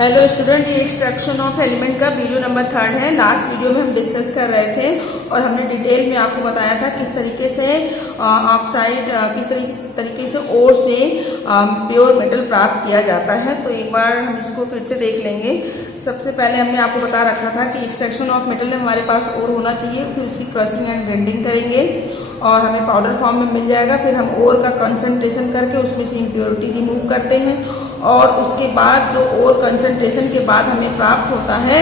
Hello student, ये extraction of element का video number 3 है। लास्ट वीडियो में हम डिस्कस कर रहे थे और हमने डिटेल में आपको बताया था किस तरीके से ऑक्साइड किस तरीके से ओर से प्योर मेटल प्राप्त किया जाता है। तो एक बार हम इसको फिर से देख लेंगे। सबसे पहले हमने आपको बता रखा था कि एक्सट्रैक्शन ऑफ मेटल में हमारे पास ओर होना चाहिए, फिर उसकी क्रशिंग एंड ग्राइंडिंग करेंगे और हमें पाउडर फॉर्म में मिल जाएगा। फिर हम ओर का कंसंट्रेशन करके उसमें से इम्प्योरिटी रिमूव करते हैं और उसके बाद जो ओर कंसंट्रेशन के बाद हमें प्राप्त होता है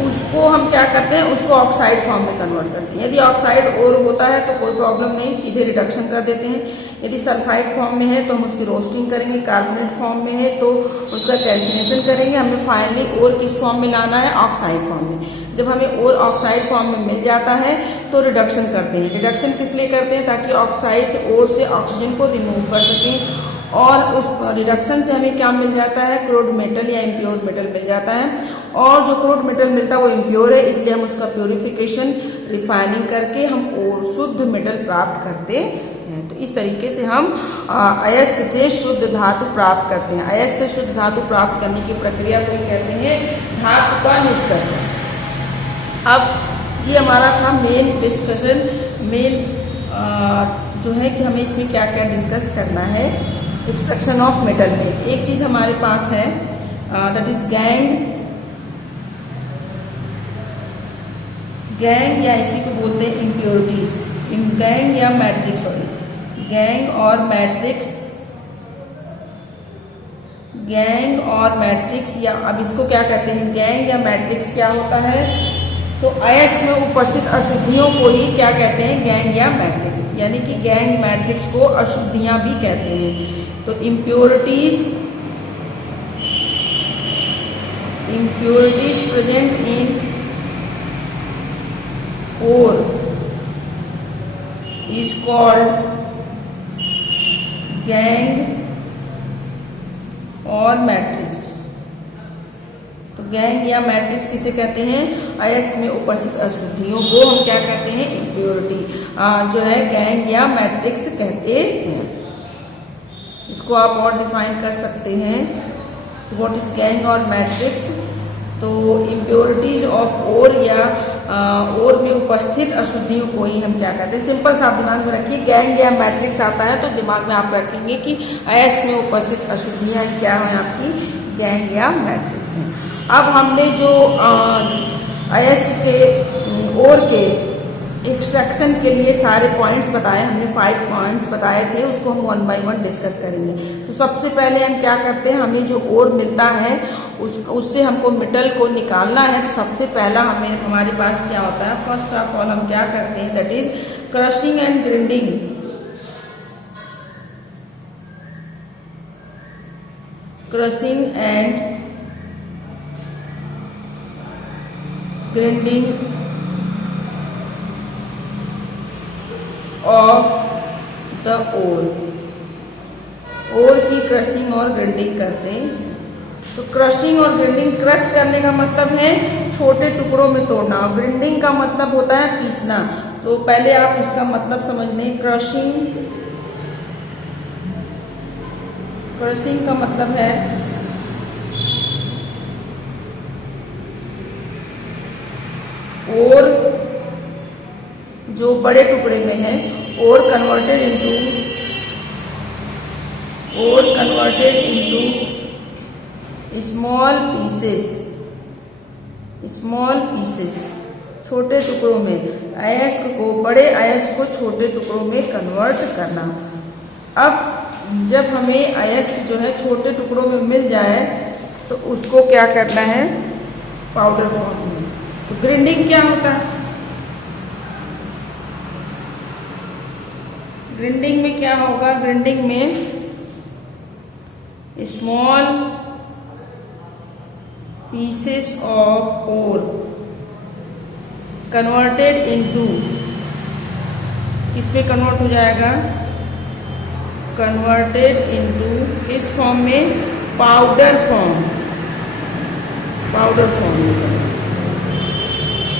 उसको हम क्या करते हैं, उसको ऑक्साइड फॉर्म में कन्वर्ट करते हैं। यदि ऑक्साइड ओर होता है तो कोई प्रॉब्लम नहीं, सीधे रिडक्शन कर देते हैं। यदि सल्फाइड फॉर्म में है तो हम उसकी रोस्टिंग करेंगे, कार्बोनेट फॉर्म में है तो उसका कैल्सिनेशन करेंगे। हमें फाइनली ओर किस फॉर्म में लाना है, ऑक्साइड फॉर्म में। जब हमें ओर ऑक्साइड फॉर्म में मिल जाता है तो रिडक्शन करते हैं। रिडक्शन किस लिए करते हैं, ताकि ऑक्साइड ओर से ऑक्सीजन को रिमूव कर सकें और उस रिडक्शन से हमें क्या मिल जाता है, क्रूड मेटल या इम्प्योर मेटल मिल जाता है। और जो क्रूड मेटल मिलता है वो इम्प्योर है, इसलिए हम उसका प्योरिफिकेशन रिफाइनिंग करके हम और शुद्ध मेटल प्राप्त करते हैं। तो इस तरीके से हम अयस्क से शुद्ध धातु प्राप्त करते हैं। अयस्क से शुद्ध धातु प्राप्त करने की प्रक्रिया को कहते हैं धातु का निष्कर्षण। अब ये हमारा था मेन डिस्कशन, मेन जो है कि हमें इसमें क्या क्या डिस्कस करना है एक्सट्रैक्शन ऑफ मेटल में। एक चीज हमारे पास है दैट इज गैंग या इसी को बोलते हैं इम्प्योरिटीज। गैंग या मैट्रिक्स, गैंग और मैट्रिक्स या अब इसको क्या कहते हैं, गैंग या मैट्रिक्स क्या होता है, तो अयस्क में उपस्थित अशुद्धियों को ही क्या कहते हैं, गैंग या मैट्रिक्स। यानी कि गैंग मैट्रिक्स को अशुद्धियां भी कहते हैं। तो impurities present in ore is called gangue और मैट्रिक्स। तो गैंग या मैट्रिक्स किसे कहते हैं, अयस्क में उपस्थित अशुद्धियों को हम क्या कहते हैं, इम्प्योरिटी जो है गैंग या मैट्रिक्स कहते हैं। इसको आप और डिफाइन कर सकते हैं, व्हाट इज गैंग और मैट्रिक्स। तो इम्प्योरिटीज ऑफ ओर या ओर में उपस्थित अशुद्धियों को ही हम क्या कहते हैं। सिंपल सा आप दिमाग में रखिए, गैंग या मैट्रिक्स आता है तो दिमाग में आप रखेंगे कि अयस्क में उपस्थित अशुद्धियां क्या हैं, आपकी गैंग या मैट्रिक्स हैं। अब हमने जो अयस्क के ओर के एक्सट्रैक्शन के लिए सारे पॉइंट्स बताए, हमने 5 पॉइंट्स बताए थे, उसको हम 1 बाय 1 डिस्कस करेंगे। तो सबसे पहले हम क्या करते हैं, हमें जो ओर मिलता है उससे हमको मेटल को निकालना है। तो सबसे पहला हमारे पास क्या होता है, फर्स्ट ऑफ ऑल हम क्या करते हैं, that is crushing and grinding. Crushing and grinding of the ore की क्रशिंग और ग्राइंडिंग करते हैं। तो क्रशिंग और ग्राइंडिंग, क्रश करने का मतलब है छोटे टुकड़ों में तोड़ना और ग्राइंडिंग का मतलब होता है पीसना। तो पहले आप उसका मतलब समझ लें। क्रशिंग का मतलब है और जो बड़े टुकड़े में है, और कन्वर्टेड इनटू स्मॉल पीसेस, छोटे टुकड़ों में। अयस्क को, बड़े अयस्क को छोटे टुकड़ों में कन्वर्ट करना। अब जब हमें अयस्क जो है छोटे टुकड़ों में मिल जाए तो उसको क्या करना है, पाउडर फॉर्म में। तो ग्राइंडिंग क्या होता है, ग्राइंडिंग में क्या होगा, ग्राइंडिंग में small pieces of ore converted into, किस में कन्वर्ट हो जाएगा, कन्वर्टेड इनटू किस फॉर्म में, पाउडर फॉर्म में।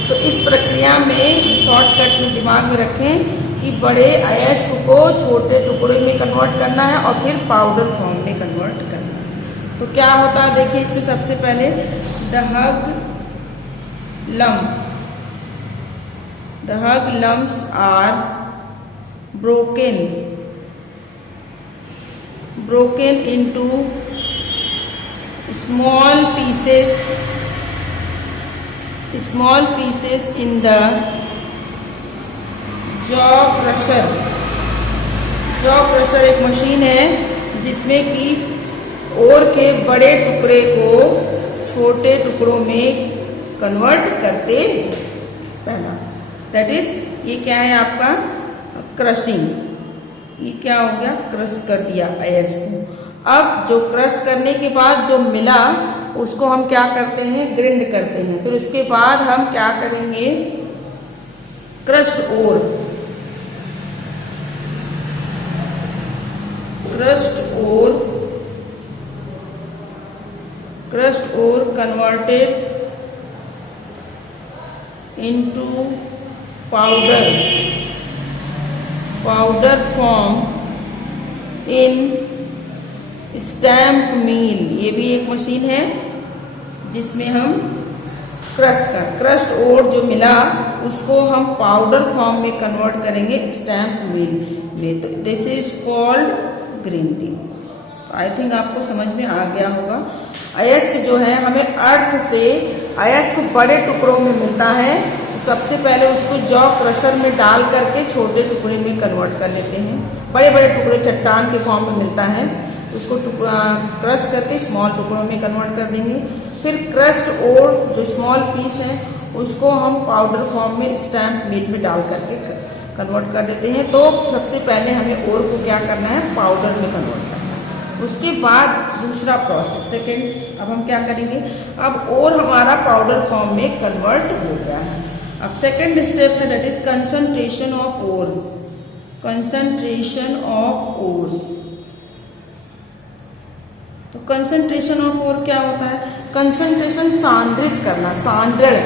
तो इस प्रक्रिया में शॉर्टकट में दिमाग में रखें कि बड़े अयस्क को छोटे टुकड़े में कन्वर्ट करना है और फिर पाउडर फॉर्म में कन्वर्ट करना है। तो क्या होता है देखिए इसमें सबसे पहले the huge lumps are broken into small pieces in the jaw crusher एक मशीन है जिसमें कि ओर के बड़े टुकड़े को छोटे टुकड़ों में कन्वर्ट करते पहला। दैट इज ये क्या है आपका क्रशिंग। ये क्या हो गया, क्रश कर दिया आयस को। अब जो क्रश करने के बाद जो मिला उसको हम क्या करते हैं, ग्राइंड करते हैं। फिर उसके बाद हम क्या करेंगे, crushed or converted into powder form in stamp mill. ये भी एक मशीन है जिसमें हम क्रश्ड ओर जो मिला उसको हम पाउडर फॉर्म में कन्वर्ट करेंगे स्टैम्प मिल में। तो this is called grinding. I think आपको समझ में आ गया होगा। अयस्क जो है हमें अर्थ से अयस्क बड़े टुकड़ों में मिलता है। सबसे पहले उसको जॉ क्रशर में डाल करके छोटे टुकड़े में कन्वर्ट कर लेते हैं। बड़े बड़े टुकड़े चट्टान के फॉर्म में मिलता है, उसको क्रश करके स्मॉल टुकड़ों में कन्वर्ट कर देंगे। फिर क्रश्ड ओर जो स्मॉल पीस है उसको हम पाउडर फॉर्म में स्टैम्प मिल में डाल करके कन्वर्ट कर देते हैं। तो सबसे पहले हमें ओर को क्या करना है, पाउडर में कन्वर्ट करना है। उसके बाद दूसरा प्रोसेस सेकेंड, अब हम क्या करेंगे, अब ओर हमारा पाउडर फॉर्म में कन्वर्ट हो गया है। अब सेकेंड स्टेप है that is concentration of ore. तो कंसंट्रेशन ऑफ ओर क्या होता है, कंसंट्रेशन सांद्रित करना, सांद्रण।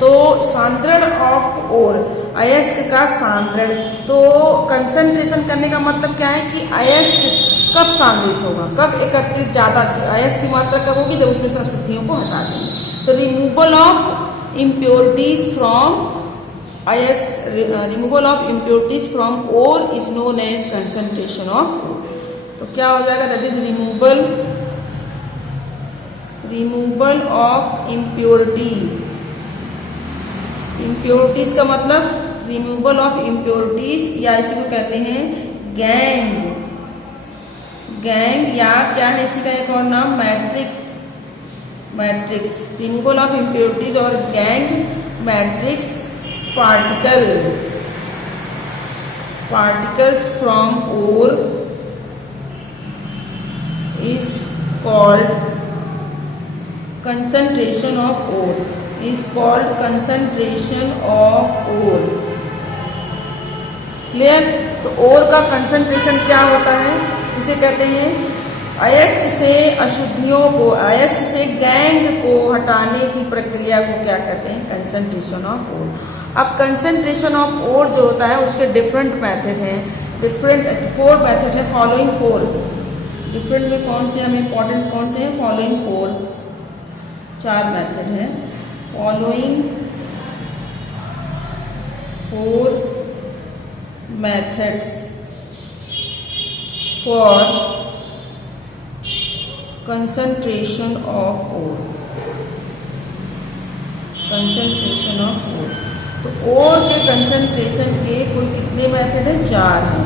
तो सांद्रण ऑफ ओर, अयस्क का सांद्रण। तो कंसंट्रेशन करने का मतलब क्या है कि अयस्क कब सांद्रित होगा, कब एकत्रित ज्यादा अयस्क की मात्रा कब होगी, जब उसमें से अशुद्धियों को हटा देंगे। तो removal of impurities from ore is known as concentration of ore। तो क्या हो जाएगा, that is removal of impurities का मतलब removal of impurities, या इसी को कहते हैं गैंग, या क्या है इसी का एक और नाम, मैट्रिक्स। रिमूवल ऑफ इम्प्योरिटीज और gang matrix particles from ore is called concentration of ore। Clear. तो ओर का कंसंट्रेशन क्या होता है, इसे कहते हैं अयस्क से अशुद्धियों को, अयस्क से गैंग को हटाने की प्रक्रिया को क्या कहते हैं, कंसंट्रेशन ऑफ ओर। अब कंसंट्रेशन ऑफ ओर जो होता है उसके डिफरेंट मेथड हैं, 4 मेथड है। फॉलोइंग 4 डिफरेंट में कौन से हमें इंपॉर्टेंट कौन से हैं, फॉलोइंग 4 मेथड हैं। Following 4 methods for concentration of ore। तो ओर के कंसंट्रेशन के कुल कितने मेथड हैं, 4 हैं।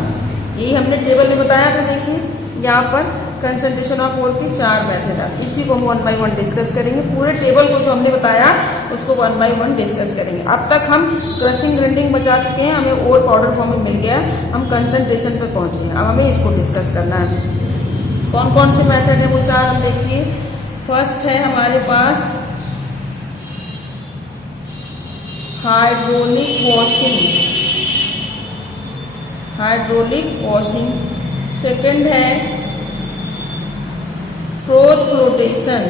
यही हमने टेबल में बताया था। देखिए यहाँ पर कंसंट्रेशन ऑफ ओर के 4 मेथड है। इसी को हम 1 by 1 डिस्कस करेंगे। पूरे टेबल को जो हमने बताया उसको 1 by 1 डिस्कस करेंगे। अब तक हम क्रशिंग ग्राइंडिंग बचा चुके हैं, हमें ओर पाउडर फॉर्म में मिल गया, हम कंसंट्रेशन पर पहुंचे हैं। अब हमें इसको डिस्कस करना है। कौन कौन से मेथड है वो 4 हम देखिए। फर्स्ट है हमारे पास हाइड्रोलिक वॉशिंग। सेकंड है फ्रोथ फ्लोटेशन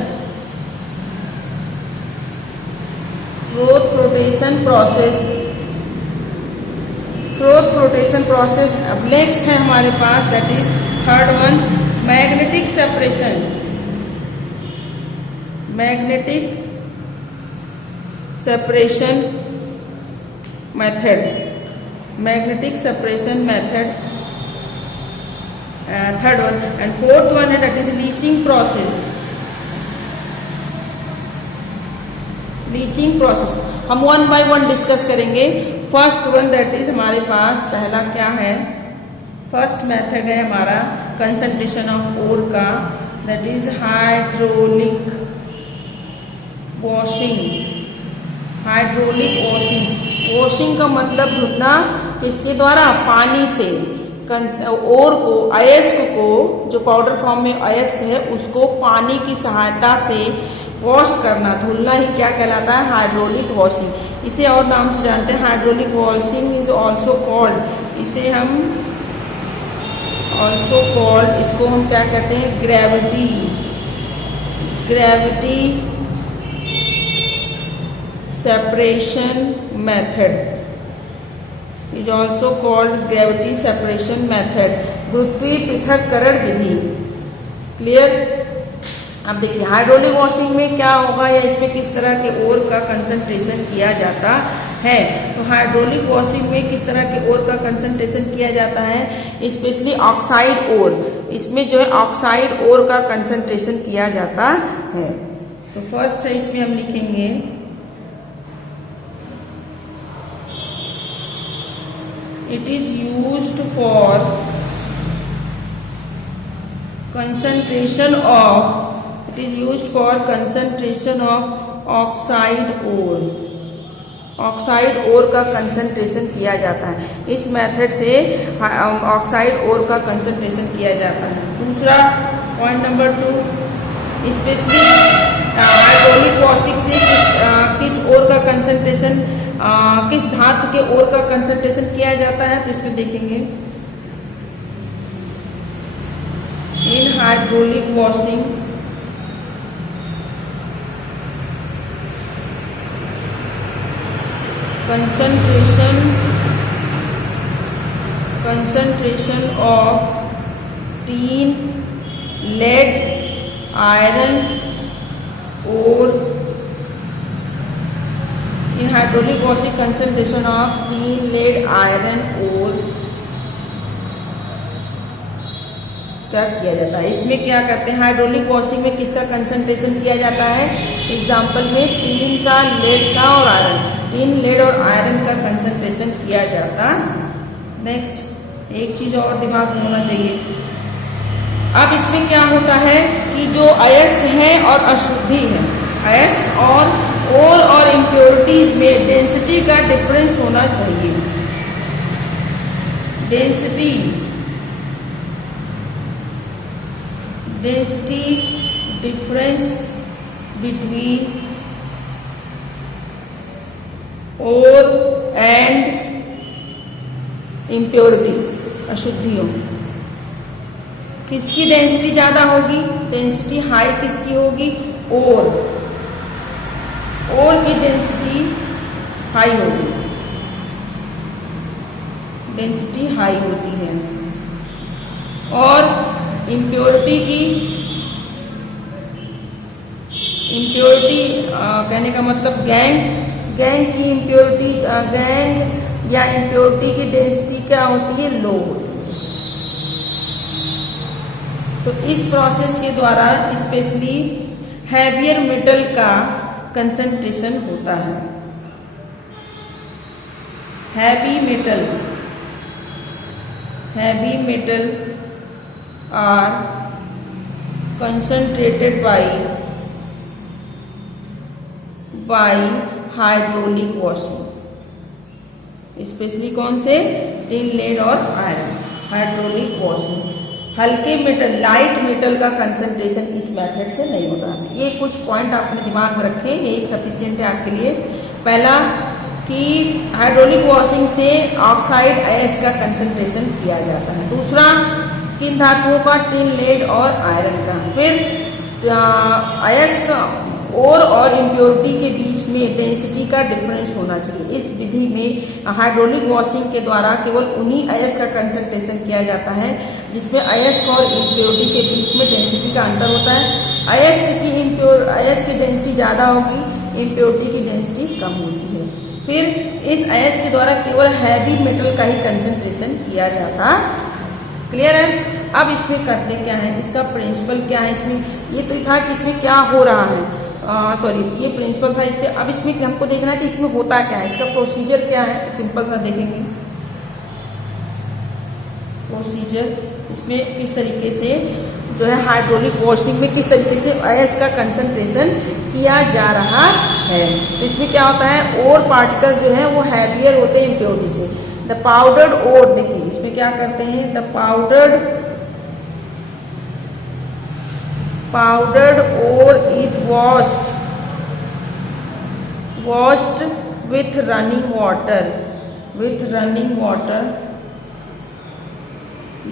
प्रोसेस। अब नेक्स्ट है हमारे पास that is third one magnetic separation. Magnetic separation method, magnetic separation method, third one. And fourth one है that is leaching process, leaching process. हम वन बाय वन डिस्कस करेंगे। First one that is हमारे पास पहला क्या है, first method है हमारा कंसंट्रेशन ऑफ ओर का, that is hydraulic washing. Hydraulic washing, washing का मतलब धुलना किसके द्वारा, पानी से। ओर को, अयस्क को, जो पाउडर फॉर्म में अयस्क है उसको पानी की सहायता से वॉश करना, धुलना ही क्या कहलाता है, हाइड्रोलिक वॉशिंग। इसे और नाम से जानते हैं, hydraulic washing is also called, इसे हम ऑल्सो कॉल्ड, इसको हम क्या कहते हैं, gravity, gravity separation method is also called gravity separation method, गुरुत्वीय पृथक्करण विधि। क्लियर। अब देखिए हाइड्रोलिक वॉशिंग में क्या होगा या इसमें किस तरह के ओर का कंसंट्रेशन किया जाता है। तो हाइड्रोलिक वॉशिंग में किस तरह के ओर का कंसंट्रेशन किया जाता है, स्पेशली ऑक्साइड ओर, इसमें जो है ऑक्साइड ओर का कंसंट्रेशन किया जाता है। तो फर्स्ट है इसमें हम लिखेंगे it is used for concentration of, it is used for concentration of oxide ore, oxide ore का कंसंट्रेशन किया जाता है। इस मेथड से ऑक्साइड ओर का कंसंट्रेशन किया जाता है। दूसरा point number 2, specially hydraulic washing से किस ओर का कंसंट्रेशन, किस धातु के ओर का कंसंट्रेशन किया जाता है, तो इसमें देखेंगे in hydraulic washing concentration of tin, lead, iron ore, in hydraulic washing concentration of tin, lead, iron ore क्या किया जाता है। इसमें क्या करते हैं, हाइड्रोलिक वॉशिंग में किसका कंसंट्रेशन किया जाता है, एग्जाम्पल में टीन का, लेड का और आयरन, टीन, लेड और आयरन का कंसंट्रेशन किया जाता। नेक्स्ट एक चीज और दिमाग में होना चाहिए, अब इसमें क्या होता है कि जो अयस्क है और अशुद्धि है, अयस्क और इम्प्योरिटीज में डेंसिटी का डिफरेंस होना चाहिए। Density difference between ore and impurities, अशुद्धियों, किसकी डेंसिटी ज्यादा होगी, डेंसिटी हाई किसकी होगी, ओर की डेंसिटी हाई होगी, डेंसिटी हाई होती है। और इम्प्योरिटी कहने का मतलब गैंग की इम्प्योरिटी, गैंग या इम्प्योरिटी की डेंसिटी क्या होती है, लो। तो इस प्रोसेस के द्वारा स्पेशली हैवियर मेटल का कंसंट्रेशन होता है। Heavy metal are concentrated by hydraulic washing, specially कौन से, टिन, लेड और आयरन, हाइड्रोलिक वॉशिंग। हल्के मेटल, लाइट मेटल का कंसंट्रेशन इस मेथड से नहीं होता। ये कुछ पॉइंट आपने दिमाग में रखे, ये सफिशिएंट है आपके लिए। पहला कि हाइड्रोलिक वॉशिंग से ऑक्साइड अयस्क का कंसंट्रेशन किया जाता है। दूसरा किन धातुओं का, टिन, लेड और आयरन का। फिर अयस्क ओर और इम्प्योरिटी के बीच में डेंसिटी का डिफरेंस होना चाहिए। इस विधि में हाइड्रोलिक वॉशिंग के द्वारा केवल उन्हीं अयस्क का कंसंट्रेशन किया जाता है जिसमें अयस्क और इम्प्योरिटी के बीच में डेंसिटी का अंतर होता है। अयस्क की डेंसिटी ज़्यादा होगी, इम्प्योरिटी की डेंसिटी कम होती है। फिर इस अयस्क के द्वारा केवल हैवी मेटल का ही कंसंट्रेशन किया जाता। क्लियर है? अब इसमें करते क्या है, इसका प्रिंसिपल क्या है। इसमें ये तो था कि इसमें क्या हो रहा है, सॉरी ये प्रिंसिपल था इस पे। अब इसमें हमको देखना है कि इसमें होता क्या है, इसका प्रोसीजर क्या है। तो सिंपल सा देखेंगे प्रोसीजर, इसमें किस तरीके से जो है हाइड्रोलिक वॉशिंग में किस तरीके से अयस्क का कंसंट्रेशन किया जा रहा है। तो इसमें क्या होता है, ओर पार्टिकल्स जो है वो हैवियर होते हैं इम्प्योरिटी से। द पाउडर्ड ओर, देखिए इसमें क्या करते हैं, the powdered ore is washed with running water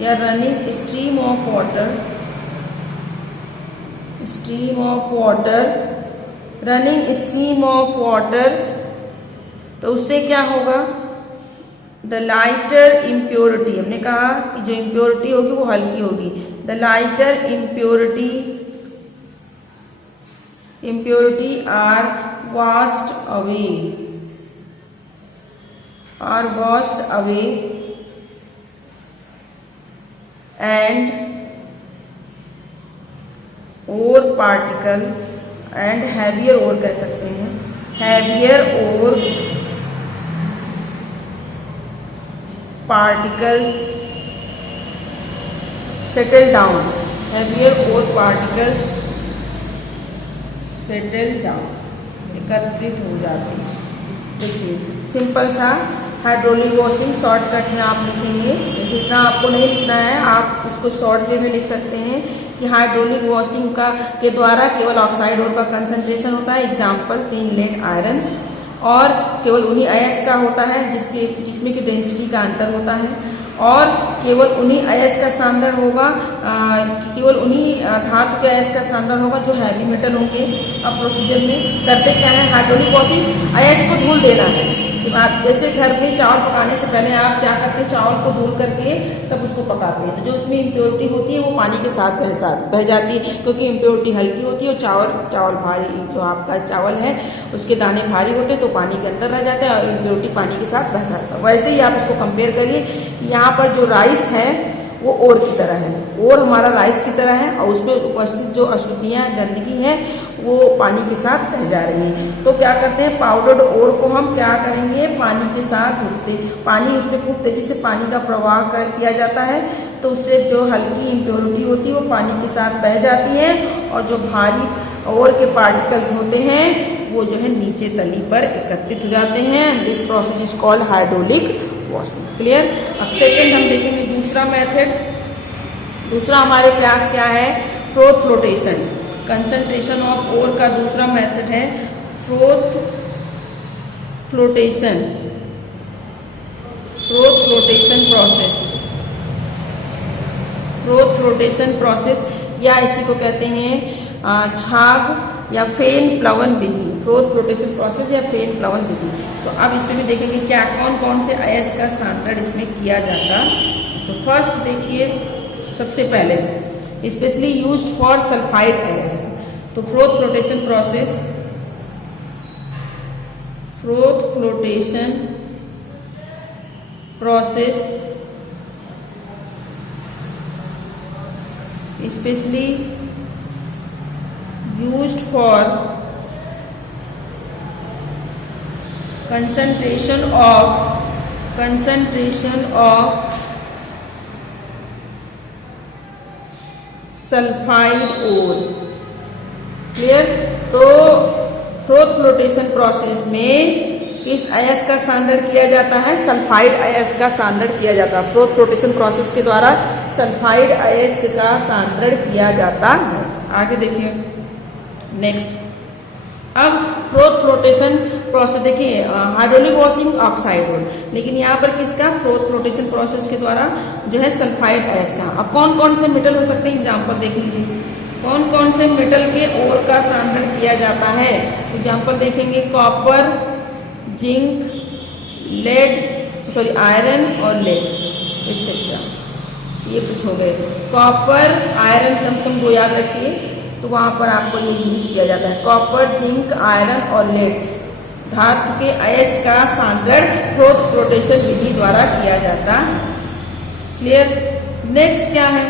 या running stream of water, running stream of water। तो उससे क्या होगा, द लाइटर इम्प्योरिटी, हमने कहा कि जो इम्प्योरिटी होगी वो हल्की होगी। The lighter impurity are washed away and ore particle and heavier ore कह सकते हैं, heavier ore particles settle down, heavier ore particles settle down, एकत्रित हो जाती है। देखिए सिंपल सा हाइड्रोलिक वॉशिंग शॉर्टकट में आप लिखेंगे, जैसे इतना आपको नहीं लिखना है, आप इसको शॉर्ट वे में लिख सकते हैं कि हाइड्रोलिक वॉशिंग के द्वारा केवल ऑक्साइड ओर का कंसंट्रेशन होता है, एग्जाम्पल टिन, लेड, आयरन, और केवल उन्हीं अयस्क का होता है जिसमें की डेंसिटी का अंतर होता है, और केवल उन्हीं अयस्क का सांद्रण होगा, केवल उन्हीं धातु के अयस्क का सांद्रण होगा जो हैवी मेटल होंगे। अब प्रोसीजर में करते क्या है, हाइड्रोलिक वॉशिंग अयस्क को धुल देना है। आप जैसे घर में चावल पकाने से पहले आप क्या करते हैं, चावल को धुल करके तब उसको पकाते हैं, तो जो उसमें इम्प्योरिटी होती है वो पानी के साथ बह जाती है, क्योंकि इम्प्योरिटी हल्की होती है और चावल भारी, जो आपका चावल है उसके दाने भारी होते हैं तो पानी के अंदर रह जाते हैं और इम्प्योरिटी पानी के साथ बह जाता है। वैसे ही आप इसको कंपेयर करिए कि यहाँ पर जो राइस है वो ओर की तरह है, ओर हमारा राइस की तरह है और उसमें उपस्थित जो अशुद्धियाँ, गंदगी है वो पानी के साथ बह जा रही है। तो क्या करते हैं, पाउडर्ड ओर को हम क्या करेंगे, पानी के साथ धुलते, पानी उसमें खूब तेजी से पानी का प्रवाह किया जाता है, तो उससे जो हल्की इम्प्योरिटी होती है वो पानी के साथ बह जाती है और जो भारी ओर के पार्टिकल्स होते हैं वो जो है नीचे तली पर एकत्रित हो जाते हैं। This process is called hydraulic washing. Clear? अब सेकेंड हम देखेंगे दूसरा मेथड। दूसरा हमारे पास क्या है, froth flotation. Concentration of ore का दूसरा मेथड है froth flotation process. Froth flotation process या इसी को कहते हैं छाग या फेन प्लवन विधि, फ्रोथ फ्लोटेशन प्रोसेस या फेन प्लवन विधि। तो अब इसमें भी देखेंगे क्या कौन कौन से अयस्क का सांद्रण इसमें किया जाता। तो फर्स्ट देखिए, सबसे पहले स्पेशली यूज्ड फॉर सल्फाइड अयस्क। तो froth flotation process specially used for concentration of sulphide ore. Clear? तो फ्रोथ फ्लोटेशन प्रोसेस में किस अयस्क का सांद्रण किया जाता है, सल्फाइड अयस्क का सांद्रण किया जाता है। फ्रोथ फ्लोटेशन प्रोसेस के द्वारा सल्फाइड अयस्क का सांद्रण किया जाता है। आगे देखिए नेक्स्ट। अब फ्रोथ फ्लोटेशन प्रोसेस देखिए, हाइड्रोलिक वॉशिंग ऑक्साइड ओर, लेकिन यहाँ पर किसका, फ्रोथ फ्लोटेशन प्रोसेस के द्वारा जो है सल्फाइड अयस्क का। अब कौन कौन से मेटल हो सकते हैं, एग्जाम्पल देख लीजिए। कौन कौन से मेटल के ओर का सांद्रण किया जाता है? एग्जाम्पल देखेंगे, कॉपर, जिंक, आयरन और लेड एक्सेट्रा। ये कुछ हो गए। कॉपर, आयरन कम से कम 2 याद रखिए, तो वहां पर आपको ये यूज किया जाता है। कॉपर, जिंक, आयरन और लेड धातु के अयस्क का सांद्रण फ्रोथ फ्लोटेशन विधि द्वारा किया जाता। क्लियर? नेक्स्ट क्या है,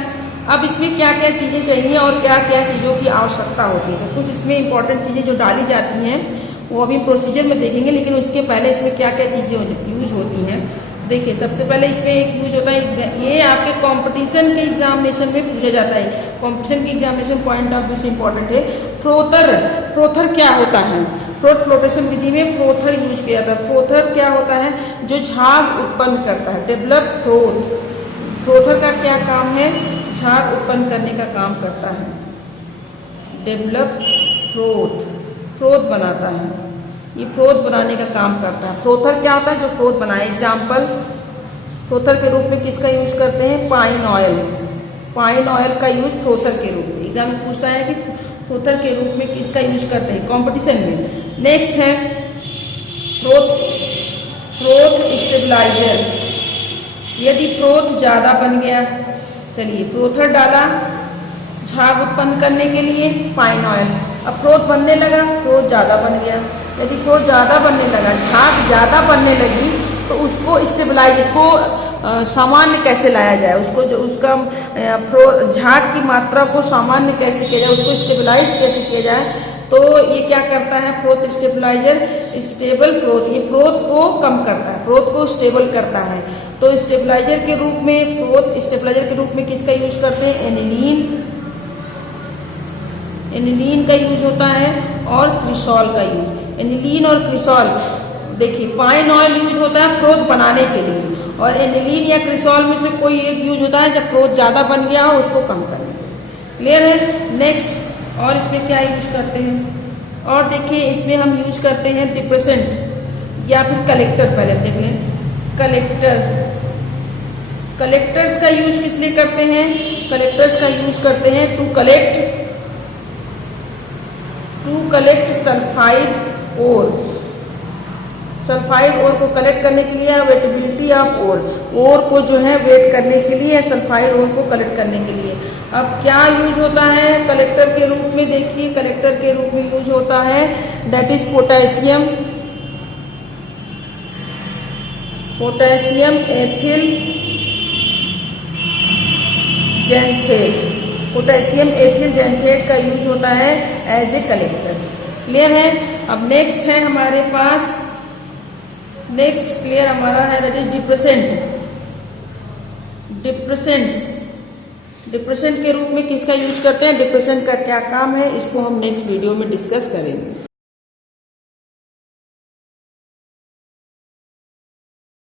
अब इसमें क्या क्या चीजें चाहिए और क्या क्या चीजों की आवश्यकता होती है। तो कुछ इसमें इंपॉर्टेंट चीजें जो डाली जाती हैं वो अभी प्रोसीजर में देखेंगे, लेकिन उसके पहले इसमें क्या क्या चीजें यूज होती हैं। देखिए, सबसे पहले इसमें एक यूज होता है, ये आपके कंपटीशन के एग्जामिनेशन में पूछा जाता है। कंपटीशन के एग्जामिनेशन पॉइंट ऑफ व्यू से इंपॉर्टेंट है। फ्रोथर क्या होता है? फ्रोथ फ्लोटेशन विधि में फ्रोथर यूज किया जाता है। फ्रोथर क्या होता है? जो झाग उत्पन्न करता है। डेवलप फ्रोथ, फ्रोथर का क्या काम है? झाग उत्पन्न करने का काम करता है। डेवलप फ्रोथ बनाता है, ये फ्रोथ बनाने का काम करता है। फ्रोथर क्या होता है? जो फ्रोथ बनाए। एग्जाम्पल, फ्रोथर के रूप में किसका यूज करते हैं? Pine oil. पाइन ऑयल का यूज फ्रोथर के रूप में। एग्जाम में पूछता है कि फ्रोथर के रूप में किसका यूज करते हैं कंपटीशन में। नेक्स्ट है फ्रोथ स्टेबलाइजर। यदि फ्रोथ ज्यादा बन गया, चलिए फ्रोथर डाला झाग उत्पन्न करने के लिए, पाइन ऑयल। अब फ्रोथ बनने लगा, फ्रोथ ज्यादा बन गया। यदि फ्रोथ ज्यादा बनने लगा, झाग ज्यादा बनने लगी, तो उसको स्टेबलाइज, उसको सामान्य कैसे लाया जाए, उसको जो उसका झाग की मात्रा को सामान्य कैसे किया जाए, उसको स्टेबलाइज कैसे किया जाए, तो ये क्या करता है फ्रोथ स्टेबलाइजर? स्टेबल फ्रोथ, ये फ्रोथ को कम करता है, फ्रोथ को स्टेबल करता है। तो स्टेबलाइजर के रूप में, फ्रोथ स्टेबलाइजर के रूप में किसका यूज करते हैं? एनिलीन का यूज होता है और क्रिसॉल का यूज। एनिलीन और क्रिसॉल, देखिए पाइन ऑयल यूज होता है फ्रोथ बनाने के लिए, और एनिलीन या क्रिसॉल में से कोई एक यूज होता है जब फ्रोथ ज्यादा बन गया हो उसको कम करने के लिए। क्लियर है? नेक्स्ट, और इसमें क्या यूज करते हैं? और देखिए, इसमें हम यूज करते हैं डिप्रेसेंट या फिर कलेक्टर। पहले देख लें, कलेक्टर्स का यूज किस लिए करते हैं? कलेक्टर्स का यूज करते हैं to collect sulphide ore. Sulphide ore को कलेक्ट करने के लिए, वेटेबिलिटी ऑफ ओर को जो है वेट करने के लिए, सल्फाइड ओर को कलेक्ट करने के लिए। अब क्या यूज होता है कलेक्टर के रूप में? देखिए, कलेक्टर के रूप में यूज होता है that is potassium ethyl xanthate. Potassium ethyl xanthate का यूज होता है एज ए कलेक्टर। क्लियर है? अब नेक्स्ट है हमारे पास, नेक्स्ट क्लियर हमारा है दैट इज डिप्रेसेंट के रूप में किसका यूज करते हैं? डिप्रेसेंट का क्या काम है, इसको हम नेक्स्ट वीडियो में डिस्कस करेंगे।